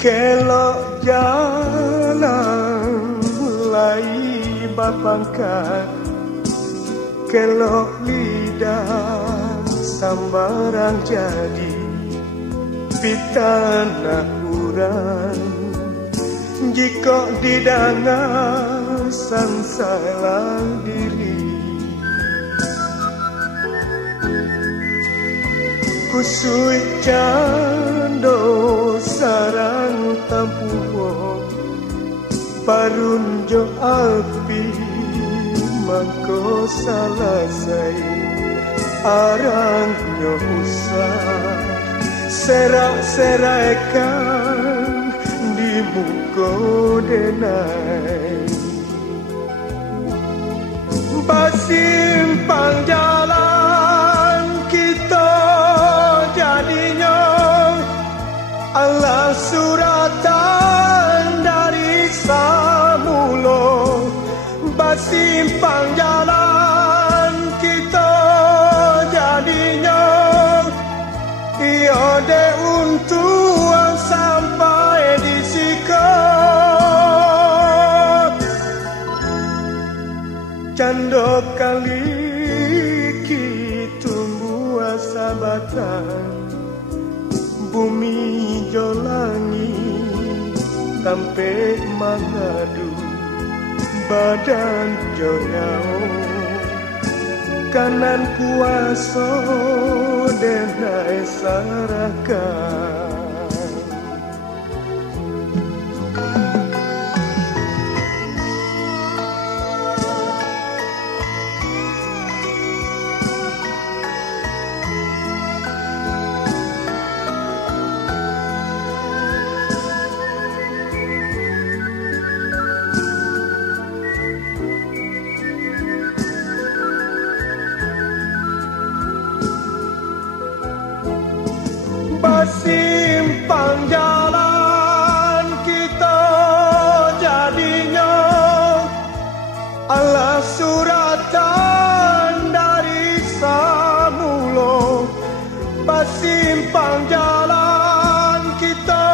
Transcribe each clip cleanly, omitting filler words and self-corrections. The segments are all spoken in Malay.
Kelok jalan mulai berpangkat, kelok lidah sambarang jadi pitana uran. Jika didangar salah diri, kusui cando sarang tampuo parunjo api mangko salasai arangnya usah serak-serakan di muka denai basimpang jalan kita jadinya Allah suratan dari samulo basimpang jalan kita jadinya ia de untuang sampai di sikap cando kali kitumbuh sabatan bumi jolangi sampai mengadu badan jonyao kanan kuasa denai sarakan basimpang jalan kita jadinya Allah suratan dari samulo basimpang jalan kita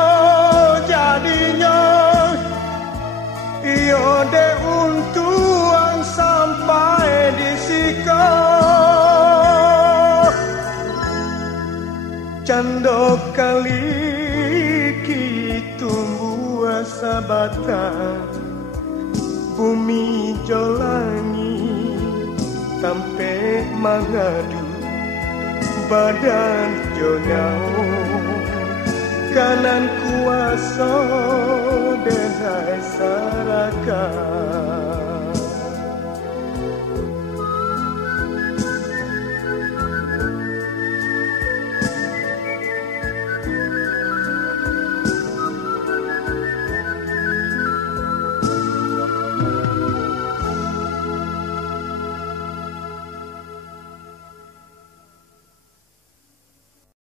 jadinya iyo de untuang sampai di sikap cando kali kitumbuh sabatan bumi jolangi sampai mengadu badan jonyao kanan kuasa denai sarakan